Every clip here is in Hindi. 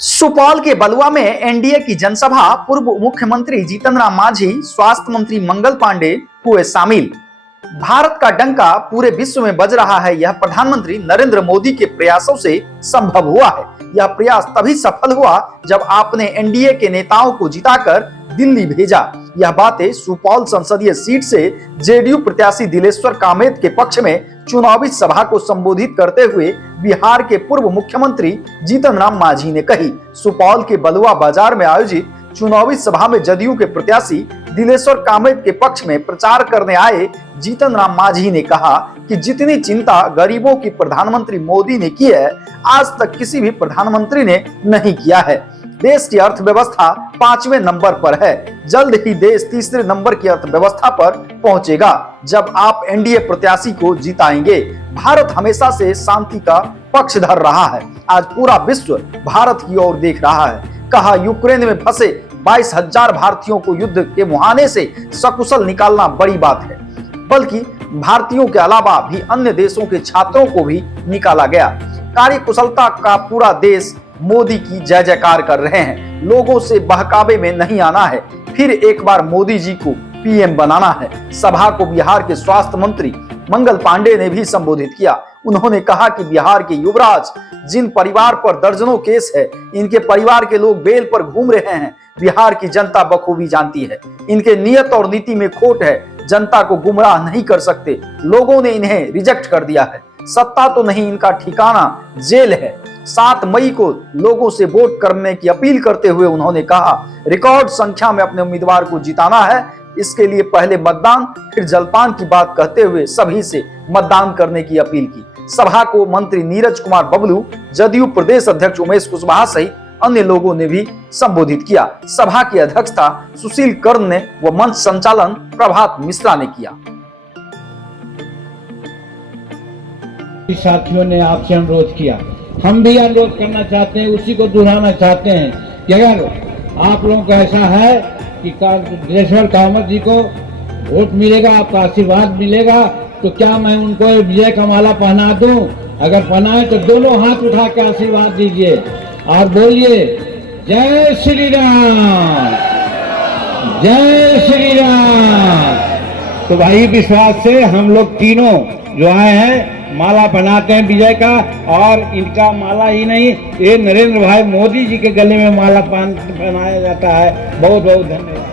सुपौल के बलुआ में एनडीए की जनसभा, पूर्व मुख्यमंत्री जीतन राम मांझी, स्वास्थ्य मंत्री मंगल पांडे हुए शामिल। भारत का डंका पूरे विश्व में बज रहा है। यह प्रधानमंत्री नरेंद्र मोदी के प्रयासों से संभव हुआ है। यह प्रयास तभी सफल हुआ जब आपने एनडीए के नेताओं को जिताकर दिल्ली भेजा। यह बातें सुपौल संसदीय सीट से जेडीयू प्रत्याशी दिलेश्वर कामैत के पक्ष में चुनावी सभा को संबोधित करते हुए बिहार के पूर्व मुख्यमंत्री जीतन राम मांझी ने कही। सुपौल के बलुआ बाजार में आयोजित चुनावी सभा में जदयू के प्रत्याशी दिलेश्वर कामैत के पक्ष में प्रचार करने आए जीतन राम मांझी ने कहा कि जितनी चिंता गरीबों की प्रधानमंत्री मोदी ने की है, आज तक किसी भी प्रधानमंत्री ने नहीं किया है। देश की अर्थव्यवस्था 5वें नंबर पर है। जल्द ही देश तीसरे नंबर की अर्थव्यवस्था पर पहुंचेगा जब आप एनडीए प्रत्याशी को जिताएंगे। भारत हमेशा से शांति का पक्षधर रहा है। आज पूरा विश्व भारत की ओर देख रहा है। कहा, यूक्रेन में फंसे 22,000 भारतीयों को युद्ध के मुहाने से सकुशल निकालना बड़ी बात है, बल्कि भारतीयों के अलावा भी अन्य देशों के छात्रों को भी निकाला गया। कार्यकुशलता का पूरा देश मोदी की जय जयकार कर रहे हैं। लोगों से बहकावे में नहीं आना है, फिर एक बार मोदी जी को पीएम बनाना है। सभा को बिहार के स्वास्थ्य मंत्री मंगल पांडे ने भी संबोधित किया। उन्होंने कहा कि बिहार के युवराज, जिन परिवार पर दर्जनों केस है, इनके परिवार के लोग बेल पर घूम रहे हैं। बिहार की जनता बखूबी जानती है। इनके नियत और नीति में खोट है। जनता को गुमराह नहीं कर सकते। लोगों ने इन्हें रिजेक्ट कर दिया है। सत्ता तो नहीं, इनका ठिकाना जेल है। 7 मई को लोगों से वोट करने की अपील करते हुए उन्होंने कहा, रिकॉर्ड संख्या में अपने उम्मीदवार को जिताना है। इसके लिए पहले मतदान फिर जलपान की बात कहते हुए सभी से मतदान करने की अपील की। सभा को मंत्री नीरज कुमार बबलू, जदयू प्रदेश अध्यक्ष उमेश कुशवाहा सहित अन्य लोगों ने भी संबोधित किया। सभा की अध्यक्षता सुशील कर्ण ने व मंच संचालन प्रभात मिश्रा ने किया। साथियों ने आपसे अनुरोध किया, हम भी अनुरोध करना चाहते हैं, उसी को दोहराना चाहते हैं कि अगर आप लोगों का ऐसा है कि दिलेश्वर कामैत जी को वोट मिलेगा, आपका आशीर्वाद मिलेगा, तो क्या मैं उनको विजय का माला पहना दूं? अगर पहनाए तो दोनों हाथ उठा के आशीर्वाद दीजिए और बोलिए, जय श्री राम, जय श्री राम। तो भाई विश्वास से हम लोग तीनों जो आए हैं माला पहनाते हैं विजय का। और इनका माला ही नहीं, ये नरेंद्र भाई मोदी जी के गले में माला पहनाया जाता है। बहुत बहुत धन्यवाद।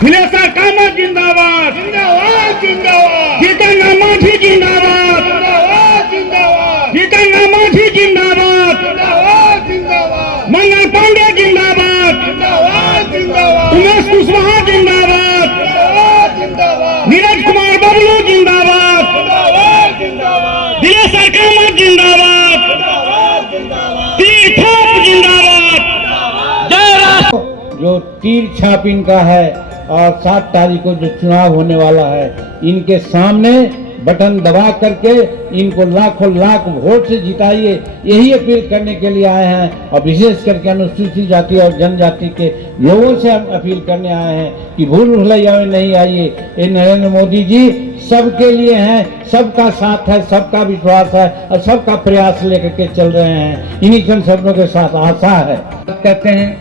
दिलेश्वर कामैत जिंदाबाद, जिंदाबाद, जिंदाबाद। जीतन राम मांझी जिंदाबाद, जिंदाबाद, जिंदाबाद। जीतन राम मांझी जिंदाबाद, जिंदाबाद, जिंदाबाद। मंगल पांडे जिंदाबाद, जिंदाबाद, जिंदाबाद। उमेश कुशवाहा जिंदाबाद, जिंदाबाद, जिंदाबाद। नीरज कुमार बबलू जिंदाबाद, जिंदाबाद, जिंदाबाद। दिलेश्वर कामैत जिंदाबाद, जिंदाबाद, जिंदाबाद। तीर छाप जिंदाबाद, जय राष्ट्र। जो तीर छाप इनका है और 7 तारीख को जो चुनाव होने वाला है, इनके सामने बटन दबा करके इनको लाखों लाख वोट से जिताइए, यही अपील करने के लिए आए हैं। और विशेष करके अनुसूचित जाति और जनजाति के लोगों से हम अपील करने आए हैं कि भूल भुलैया में नहीं आइए। ये नरेंद्र मोदी जी सबके लिए हैं, सबका साथ है, सबका विश्वास है और सबका प्रयास लेकर के चल रहे हैं। इन्हीं चंद शब्दों के साथ आशा है। कहते हैं,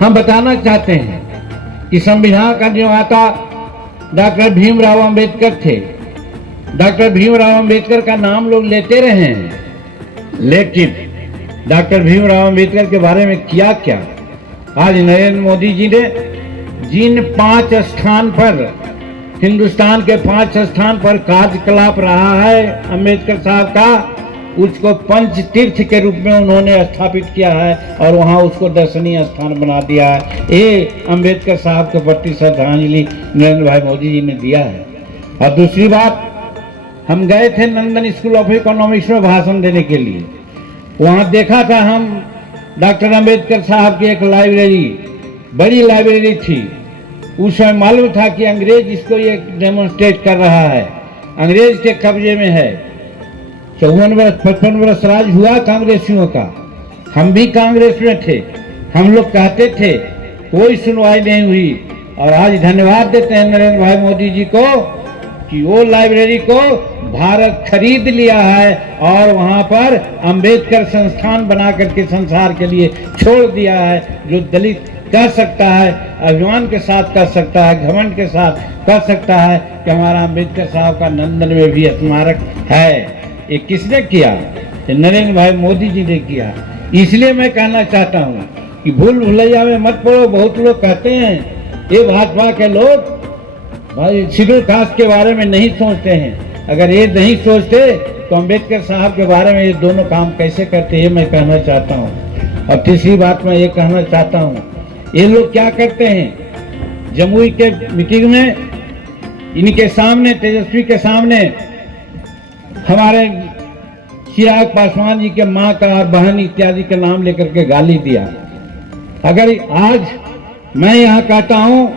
हम बताना चाहते हैं कि संविधान का निर्माता डॉक्टर भीमराव अंबेडकर थे। डॉक्टर भीमराव अंबेडकर का नाम लोग लेते रहे हैं, लेकिन डॉक्टर भीमराव अंबेडकर के बारे में किया क्या? आज नरेंद्र मोदी जी ने जिन 5 स्थान पर, हिंदुस्तान के 5 स्थान पर कार्यकलाप रहा है अंबेडकर साहब का, उसको पंच तीर्थ के रूप में उन्होंने स्थापित किया है और वहाँ उसको दर्शनीय स्थान बना दिया है। ये अंबेडकर साहब के प्रति श्रद्धांजलि नरेंद्र भाई मोदी जी ने दिया है। और दूसरी बात, हम गए थे लंदन स्कूल ऑफ इकोनॉमिक्स में भाषण देने के लिए। वहाँ देखा था हम डॉक्टर अंबेडकर साहब की एक लाइब्रेरी, बड़ी लाइब्रेरी थी। उस समय मालूम था कि अंग्रेज इसको ये डेमोन्स्ट्रेट कर रहा है, अंग्रेज के कब्जे में है। 54 वर्ष 55 वर्ष राज हुआ कांग्रेसियों का, हम भी कांग्रेस में थे। हम लोग कहते थे, कोई सुनवाई नहीं हुई। और आज धन्यवाद देते हैं नरेंद्र भाई मोदी जी को कि वो लाइब्रेरी को भारत खरीद लिया है और वहां पर अंबेडकर संस्थान बना करके संसार के लिए छोड़ दिया है। जो दलित कह सकता है, अभिमान के साथ कह सकता है, घमंड के साथ कह सकता है कि हमारा अंबेडकर साहब का लंदन में भी स्मारक है। ये किसने किया? ये नरेंद्र भाई मोदी जी ने किया। इसलिए मैं कहना चाहता हूँ कि भूल भुलैया में मत पड़ो। बहुत लोग कहते हैं, ये भाजपा के लोग भाई शेड्यूल कास्ट के बारे में नहीं सोचते हैं। अगर ये नहीं सोचते तो अंबेडकर साहब के बारे में ये दोनों काम कैसे करते, ये मैं कहना चाहता हूँ। और तीसरी बात मैं ये कहना चाहता हूँ, ये लोग क्या करते हैं, जमुई के मीटिंग में इनके सामने, तेजस्वी के सामने हमारे चिराग पासवान जी के माँ का और बहन इत्यादि के नाम लेकर के गाली दिया। अगर आज मैं यहाँ कहता हूँ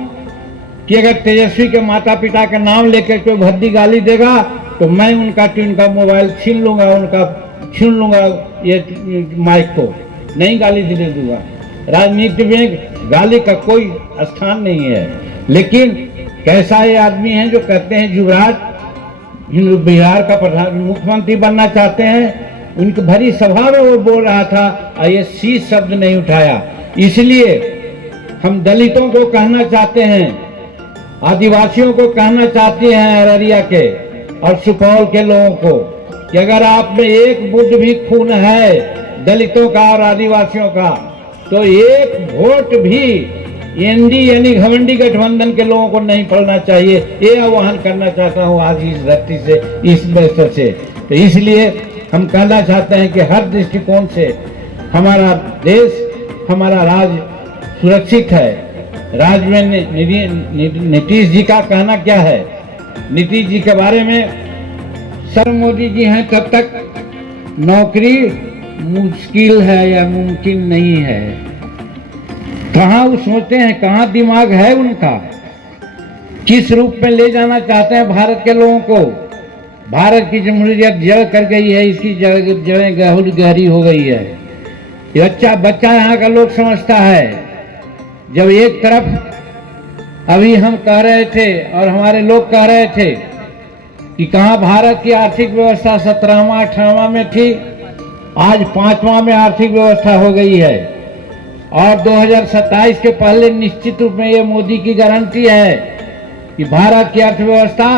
कि अगर तेजस्वी के माता पिता का नाम लेकर के भद्दी गाली देगा तो मैं उनका मोबाइल छीन लूंगा ये माइक को, नहीं गाली दे दूंगा। राजनीति में गाली का कोई स्थान नहीं है। लेकिन कैसा ये आदमी है जो कहते हैं युवराज बिहार का प्रधान मुख्यमंत्री बनना चाहते हैं, उनकी भरी सभा में वो बोल रहा था और ये सी शब्द नहीं उठाया। इसलिए हम दलितों को कहना चाहते हैं, आदिवासियों को कहना चाहते हैं, अररिया के और सुपौल के लोगों को, कि अगर आप में एक बुद्ध भी खून है दलितों का और आदिवासियों का, तो एक वोट भी एनडी यानी घमंडी गठबंधन के लोगों को नहीं पड़ना चाहिए। ये आह्वान करना चाहता हूँ आज इस धरती से, इस मैसर से। तो इसलिए हम कहना चाहते हैं कि हर दृष्टिकोण से हमारा देश, हमारा राज्य सुरक्षित है। राज्य में नीतीश जी का कहना क्या है? नीतीश जी के बारे में, सर मोदी जी हैं तब तक नौकरी मुश्किल है या मुमकिन नहीं है। कहाँ वो सोचते हैं, कहाँ दिमाग है उनका? किस रूप में ले जाना चाहते हैं भारत के लोगों को? भारत की जमहूरियत जड़ कर गई है, इसकी जड़ें गहरी हो गई है। ये बच्चा यहाँ का लोग समझता है। जब एक तरफ अभी हम कह रहे थे और हमारे लोग कह रहे थे कि कहाँ भारत की आर्थिक व्यवस्था 17वां 18वां में थी, आज 5वां में आर्थिक व्यवस्था हो गई है। और 2027 के पहले निश्चित रूप में ये मोदी की गारंटी है कि भारत की अर्थव्यवस्था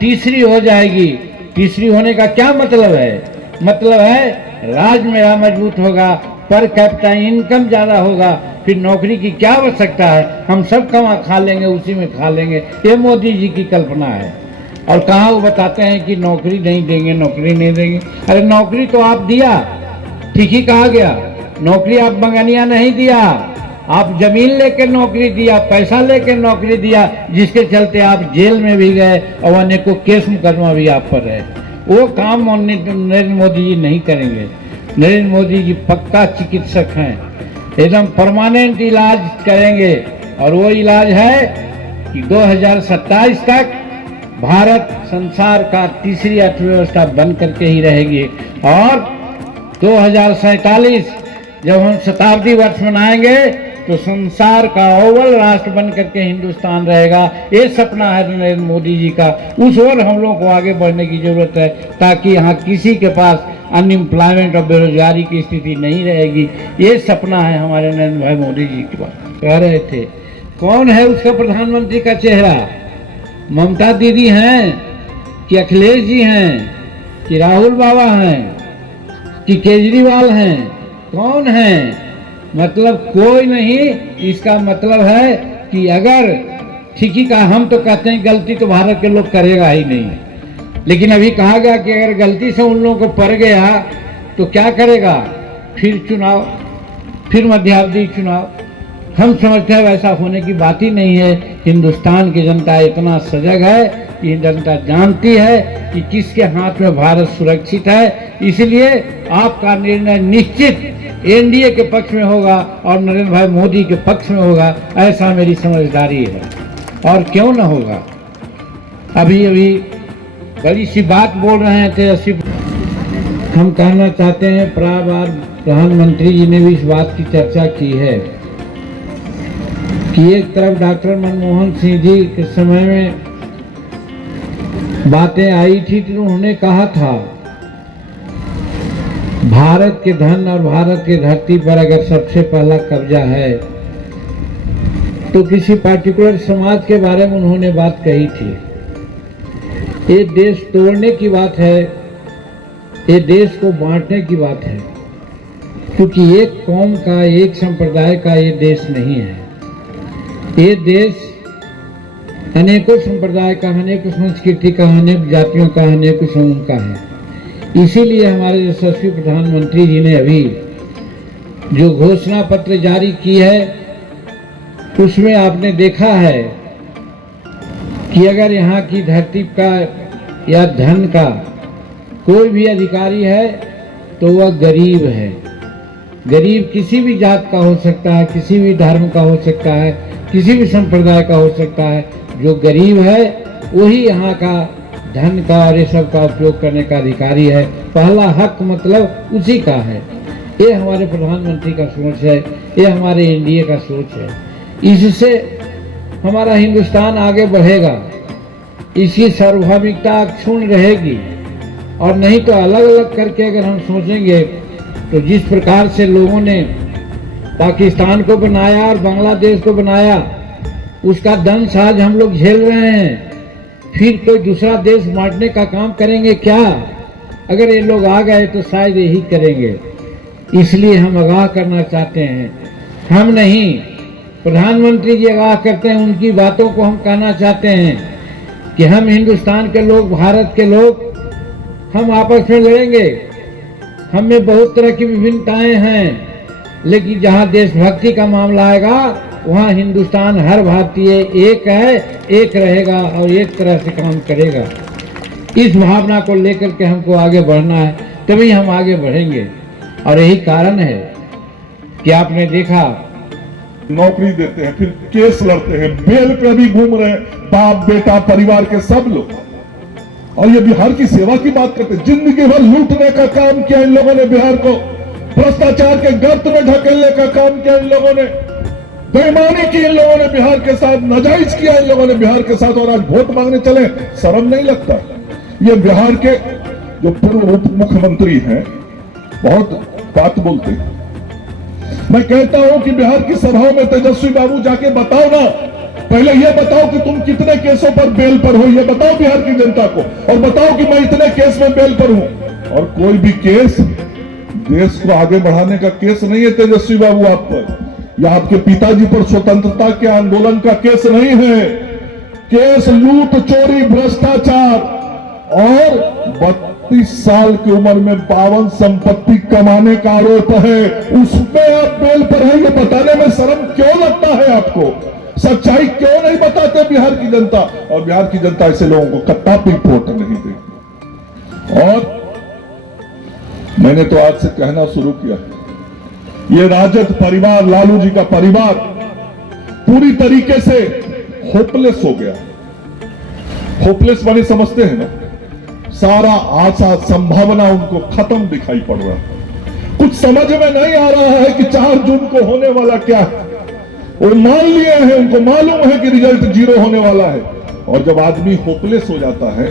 तीसरी हो जाएगी। तीसरी होने का क्या मतलब है? मतलब है राज्य मेरा मजबूत होगा, पर कैपिटा इनकम ज्यादा होगा, फिर नौकरी की क्या आवश्यकता है, हम सब कमा खा लेंगे, उसी में खा लेंगे। ये मोदी जी की कल्पना है। और कहाँ वो बताते हैं कि नौकरी नहीं देंगे, नौकरी नहीं देंगे। अरे नौकरी तो आप दिया, ठीक ही कहा गया। नौकरी आप मंगनिया नहीं दिया, आप जमीन लेके नौकरी दिया, पैसा लेके नौकरी दिया, जिसके चलते आप जेल में भी गए और अनेकों केस मुकदमा भी आप पर है। वो काम नरेंद्र मोदी जी नहीं करेंगे। नरेंद्र मोदी जी पक्का चिकित्सक हैं, एकदम परमानेंट इलाज करेंगे। और वो इलाज है कि 2027 तक भारत संसार का तीसरी अर्थव्यवस्था बन करके ही रहेगी। और 2047 जब हम शताब्दी वर्ष मनाएंगे तो संसार का अव्वल राष्ट्र बन करके हिंदुस्तान रहेगा। ये सपना है नरेंद्र मोदी जी का। उस ओर हम लोगों को आगे बढ़ने की जरूरत है, ताकि यहाँ किसी के पास अनएम्प्लॉयमेंट और बेरोजगारी की स्थिति नहीं रहेगी। ये सपना है हमारे नरेंद्र भाई मोदी जी के पास। कह रहे थे कौन है उसका प्रधानमंत्री का चेहरा? ममता दीदी हैं कि अखिलेश जी हैं कि राहुल बाबा हैं कि केजरीवाल हैं? कौन है? मतलब कोई नहीं। इसका मतलब है कि अगर ठीक ही कहा, हम तो कहते हैं गलती तो भारत के लोग करेगा ही नहीं, लेकिन अभी कहा गया कि अगर गलती से उन लोगों को पड़ गया तो क्या करेगा? फिर चुनाव, फिर मध्यावधि चुनाव। हम समझते हैं वैसा होने की बात ही नहीं है। हिंदुस्तान की जनता इतना सजग है कि जनता जानती है कि किसके हाथ में भारत सुरक्षित है। इसलिए आपका निर्णय निश्चित एनडीए के पक्ष में होगा और नरेंद्र भाई मोदी के पक्ष में होगा, ऐसा मेरी समझदारी है। और क्यों ना होगा? अभी अभी बड़ी सी बात बोल रहे थे। हम कहना चाहते हैं, प्रधानमंत्री जी ने भी इस बात की चर्चा की है कि एक तरफ डॉक्टर मनमोहन सिंह जी के समय में बातें आई थी तो उन्होंने कहा था भारत के धन और भारत की धरती पर अगर सबसे पहला कब्जा है तो किसी पार्टिकुलर समाज के बारे में उन्होंने बात कही थी। ये देश तोड़ने की बात है, ये देश को बांटने की बात है, क्योंकि एक कौम का, एक संप्रदाय का ये देश नहीं है। ये देश अनेकों संप्रदाय का, अनेकों संस्कृति का, अनेक जातियों का, अनेकों समूह का है। इसीलिए हमारे यशस्वी प्रधानमंत्री जी ने अभी जो घोषणा पत्र जारी की है उसमें आपने देखा है कि अगर यहाँ की धरती का या धन का कोई भी अधिकारी है तो वह गरीब है। गरीब किसी भी जात का हो सकता है, किसी भी धर्म का हो सकता है, किसी भी संप्रदाय का हो सकता है। जो गरीब है वही यहाँ का धन का और ये सब का उपयोग करने का अधिकारी है। पहला हक मतलब उसी का है। ये हमारे प्रधानमंत्री का सोच है, ये हमारे एनडीए का सोच है। इससे हमारा हिंदुस्तान आगे बढ़ेगा, इसकी सार्वभौमिकता क्षुण्ण रहेगी। और नहीं तो अलग अलग करके अगर हम सोचेंगे तो जिस प्रकार से लोगों ने पाकिस्तान को बनाया और बांग्लादेश को बनाया, उसका दंश आज हम लोग झेल रहे हैं। फिर कोई दूसरा देश बांटने का काम करेंगे क्या? अगर ये लोग आ गए तो शायद यही करेंगे। इसलिए हम आगाह करना चाहते हैं, हम नहीं, प्रधानमंत्री जी आगाह करते हैं। उनकी बातों को हम कहना चाहते हैं कि हम हिंदुस्तान के लोग, भारत के लोग, हम आपस में लड़ेंगे। हम में बहुत तरह की विभिन्नताएं हैं, लेकिन जहां देशभक्ति का मामला आएगा वहां हिंदुस्तान, हर भारतीय एक है, एक रहेगा और एक तरह से काम करेगा। इस भावना को लेकर के हमको आगे बढ़ना है, तभी हम आगे बढ़ेंगे। और यही कारण है कि आपने देखा नौकरी देते हैं, फिर केस लड़ते हैं, बेल पे भी घूम रहे हैं, बाप बेटा परिवार के सब लोग। और ये बिहार की सेवा की बात करते हैं। जिंदगी भर लूटने का काम किया इन लोगों ने, बिहार को भ्रष्टाचार के गर्त में ढकेलने का काम किया इन लोगों ने, बेईमानी की इन लोगों ने बिहार के साथ, नाजायज किया इन लोगों ने बिहार के साथ। और आज वोट मांगने चले, शर्म नहीं लगता? ये बिहार के जो पूर्व उप मुख्यमंत्री हैं बहुत बात बोलते हैं। मैं कहता हूं कि बिहार की सभाओं में तेजस्वी बाबू जाके बताओ ना, पहले ये बताओ कि तुम कितने केसों पर बेल पर हो, ये बताओ बिहार की जनता को, और बताओ कि मैं इतने केस में बेल पर हूं। और कोई भी केस देश को आगे बढ़ाने का केस नहीं है तेजस्वी बाबू आप पर, या आपके पिताजी पर स्वतंत्रता के आंदोलन का केस नहीं है। केस लूट, चोरी, भ्रष्टाचार और 32 साल की उम्र में 52 संपत्ति कमाने का आरोप है। उसमें आप बेल पर हैं, ये बताने में शर्म क्यों लगता है आपको? सच्चाई क्यों नहीं बताते बिहार की जनता? और बिहार की जनता ऐसे लोगों को कतई वोट नहीं देगी। और मैंने तो आज से कहना शुरू किया, ये राजद परिवार, लालू जी का परिवार पूरी तरीके से होपलेस हो गया। होपलेस माने समझते हैं ना, सारा आशा संभावना उनको खत्म दिखाई पड़ रहा है। कुछ समझ में नहीं आ रहा है कि 4 जून को होने वाला क्या है। वो मान लिए हैं, उनको मालूम है कि रिजल्ट 0 होने वाला है। और जब आदमी होपलेस हो जाता है,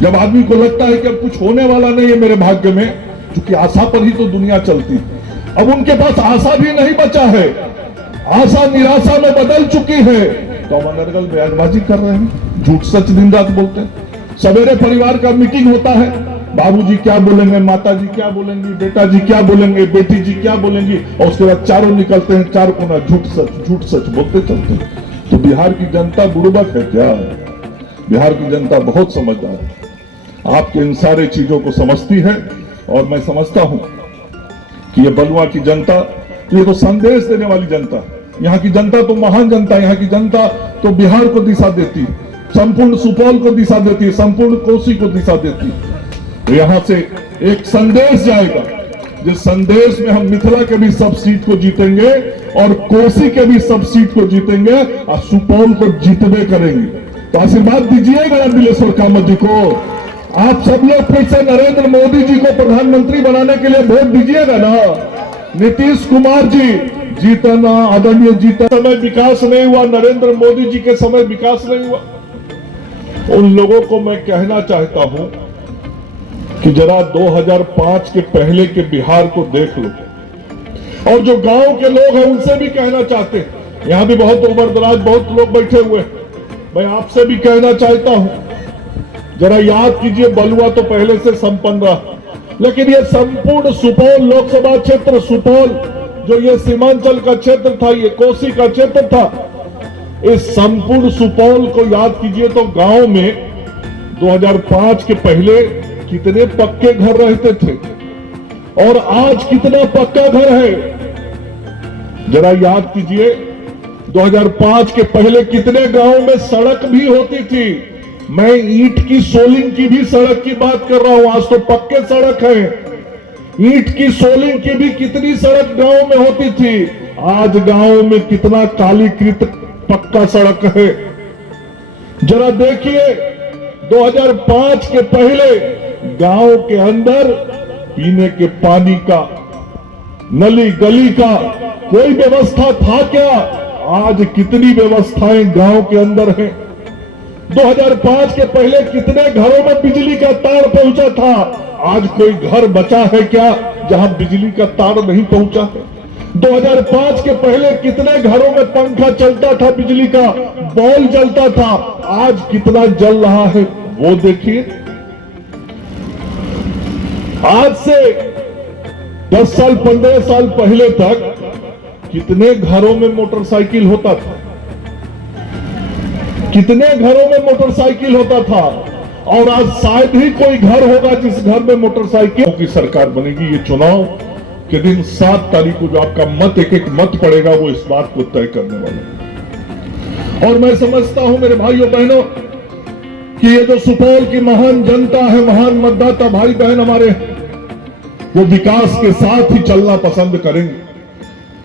जब आदमी को लगता है कि अब कुछ होने वाला नहीं है मेरे भाग्य में, क्योंकि आशा पर ही तो दुनिया चलती है, अब उनके पास आशा भी नहीं बचा है, आशा निराशा में बदल चुकी है, तो हम अनर्गल बयानबाजी कर रहे हैं, झूठ सच दिन रात बोलते हैं। सवेरे परिवार का मीटिंग होता है, बाबूजी क्या बोलेंगे, माताजी क्या बोलेंगी, बेटा जी क्या बोलेंगे, बेटी जी क्या बोलेंगी, और उसके बाद चारों निकलते हैं, चार कोना झूठ सच बोलते चलते हैं। तो बिहार की जनता बुड़बक है क्या? बिहार की जनता बहुत समझदार है, आपके इन सारे चीजों को समझती है। और मैं समझता हूं कि ये बलुआ की जनता, ये तो संदेश देने वाली जनता है। यहाँ की जनता तो महान जनता है, यहाँ की जनता तो बिहार को दिशा देती है, संपूर्ण सुपौल को दिशा देती है, संपूर्ण कोसी को दिशा देती है। तो यहां से एक संदेश जाएगा, जिस संदेश में हम मिथिला के भी सब सीट को जीतेंगे और कोसी के भी सब सीट को जीतेंगे और सुपौल को जीतने करेंगे। तो आशीर्वाद दीजिएगा बिलेश्वर कामत जी को। आप सब लोग फिर से नरेंद्र मोदी जी को प्रधानमंत्री बनाने के लिए वोट दीजिएगा ना। नीतीश कुमार जी जीतना, आदरणीय जीता, समय विकास नहीं हुआ, नरेंद्र मोदी जी के समय विकास नहीं हुआ। उन लोगों को मैं कहना चाहता हूं कि जरा 2005 के पहले के बिहार को देख लो, और जो गांव के लोग हैं उनसे भी कहना चाहते हैं, यहां भी बहुत उम्रदराज बहुत लोग बैठे हुए हैं, मैं आपसे भी कहना चाहता हूं, जरा याद कीजिए बलुआ तो पहले से संपन्न रहा, लेकिन ये संपूर्ण सुपौल लोकसभा क्षेत्र, सुपौल जो ये सीमांचल का क्षेत्र था, ये कोसी का क्षेत्र था, इस संपूर्ण सुपौल को याद कीजिए तो गांव में 2005 के पहले कितने पक्के घर रहते थे और आज कितना पक्का घर है, जरा याद कीजिए 2005 के पहले कितने गांव में सड़क भी होती थी। मैं ईंट की सोलिंग की भी सड़क की बात कर रहा हूं, आज तो पक्के सड़क है। ईंट की सोलिंग की भी कितनी सड़क गांव में होती थी, आज गांव में कितना कालीकृत पक्का सड़क है। जरा देखिए 2005 के पहले गांव के अंदर पीने के पानी का, नली गली का कोई व्यवस्था था क्या? आज कितनी व्यवस्थाएं गांव के अंदर हैं। 2005 के पहले कितने घरों में बिजली का तार पहुंचा था, आज कोई घर बचा है क्या जहां बिजली का तार नहीं पहुंचा है? 2005 के पहले कितने घरों में पंखा चलता था, बिजली का बॉल जलता था, आज कितना जल रहा है वो देखिए। आज से 10 साल 15 साल पहले तक कितने घरों में मोटरसाइकिल होता था, कितने घरों में मोटरसाइकिल होता था, और आज शायद ही कोई घर होगा जिस घर में मोटरसाइकिल की सरकार बनेगी। ये चुनाव के दिन 7 तारीख को जो आपका मत, एक एक मत पड़ेगा, वो इस बात को तय करने वाला है। और मैं समझता हूं मेरे भाइयों बहनों कि ये जो सुपौल की महान जनता है, महान मतदाता भाई बहन हमारे, वो विकास के साथ ही चलना पसंद करेंगे।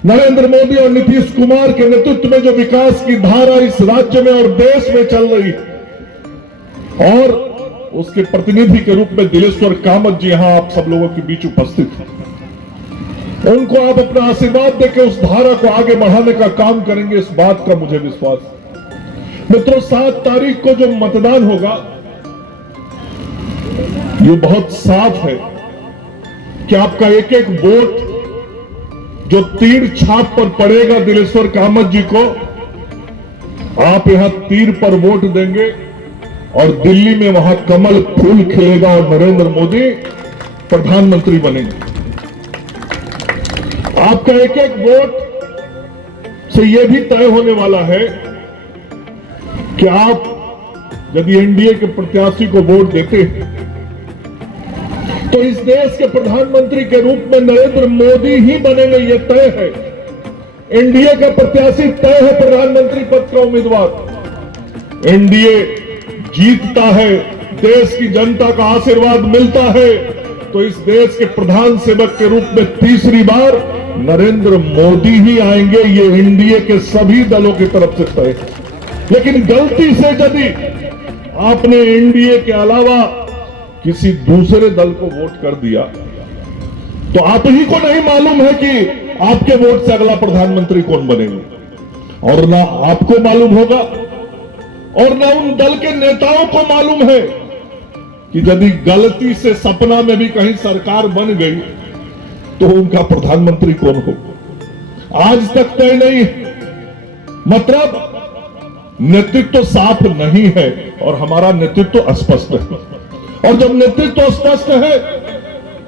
नरेंद्र मोदी और नीतीश कुमार के नेतृत्व में जो विकास की धारा इस राज्य में और देश में चल रही है, और उसके प्रतिनिधि के रूप में दिलेश्वर कामत जी यहां आप सब लोगों के बीच उपस्थित हैं, उनको आप अपना आशीर्वाद देकर उस धारा को आगे बढ़ाने का काम करेंगे, इस बात का मुझे विश्वास है। मित्रों 7 तारीख को जो मतदान होगा ये बहुत साफ है कि आपका एक एक वोट जो तीर छाप पर पड़ेगा दिलेश्वर कामत जी को, आप यहां तीर पर वोट देंगे और दिल्ली में वहां कमल फूल खिलेगा और नरेंद्र मोदी प्रधानमंत्री बनेंगे। आपका एक एक वोट से यह भी तय होने वाला है कि आप यदि एनडीए के प्रत्याशी को वोट देते हैं तो इस देश के प्रधानमंत्री के रूप में नरेंद्र मोदी ही बनेंगे, यह तय है। एनडीए का प्रत्याशी तय है प्रधानमंत्री पद का उम्मीदवार। एनडीए जीतता है, देश की जनता का आशीर्वाद मिलता है, तो इस देश के प्रधान सेवक के रूप में तीसरी बार नरेंद्र मोदी ही आएंगे। ये एनडीए के सभी दलों की तरफ से तय है। लेकिन गलती से यदि आपने एनडीए के अलावा किसी दूसरे दल को वोट कर दिया तो आप ही को नहीं मालूम है कि आपके वोट से अगला प्रधानमंत्री कौन बनेगा, और ना आपको मालूम होगा और ना उन दल के नेताओं को मालूम है कि यदि गलती से सपना में भी कहीं सरकार बन गई तो उनका प्रधानमंत्री कौन हो, आज तक तय नहीं है। मतलब नेतृत्व साफ नहीं है और हमारा नेतृत्व अस्पष्ट है, और जब नेतृत्व स्पष्ट है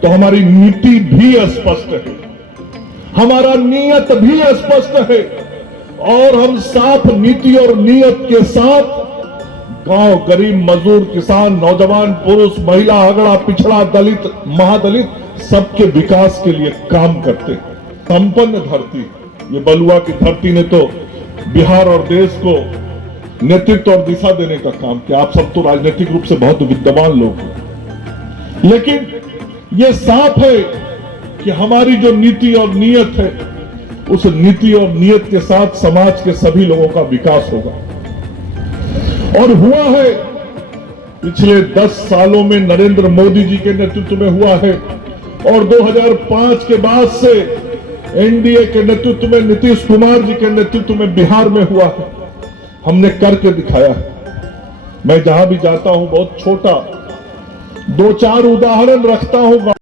तो हमारी नीति भी स्पष्ट है, हमारा नियत भी स्पष्ट है, और हम साफ नीति और नियत के साथ गांव, गरीब, मजदूर, किसान, नौजवान, पुरुष, महिला, अगड़ा, पिछड़ा, दलित, महादलित सबके विकास के लिए काम करते हैं। संपन्न धरती, ये बलुआ की धरती ने तो बिहार और देश को नेतृत्व और दिशा देने का काम किया। आप सब तो राजनीतिक रूप से बहुत विद्वान लोग हैं, लेकिन यह साफ है कि हमारी जो नीति और नियत है, उस नीति और नियत के साथ समाज के सभी लोगों का विकास होगा, और हुआ है। पिछले 10 सालों में नरेंद्र मोदी जी के नेतृत्व में हुआ है, और 2005 के बाद से एनडीए के नेतृत्व में, नीतीश कुमार जी के नेतृत्व में बिहार में हुआ है। हमने करके दिखाया है। मैं जहां भी जाता हूं बहुत छोटा 2-4 उदाहरण रखता हूं।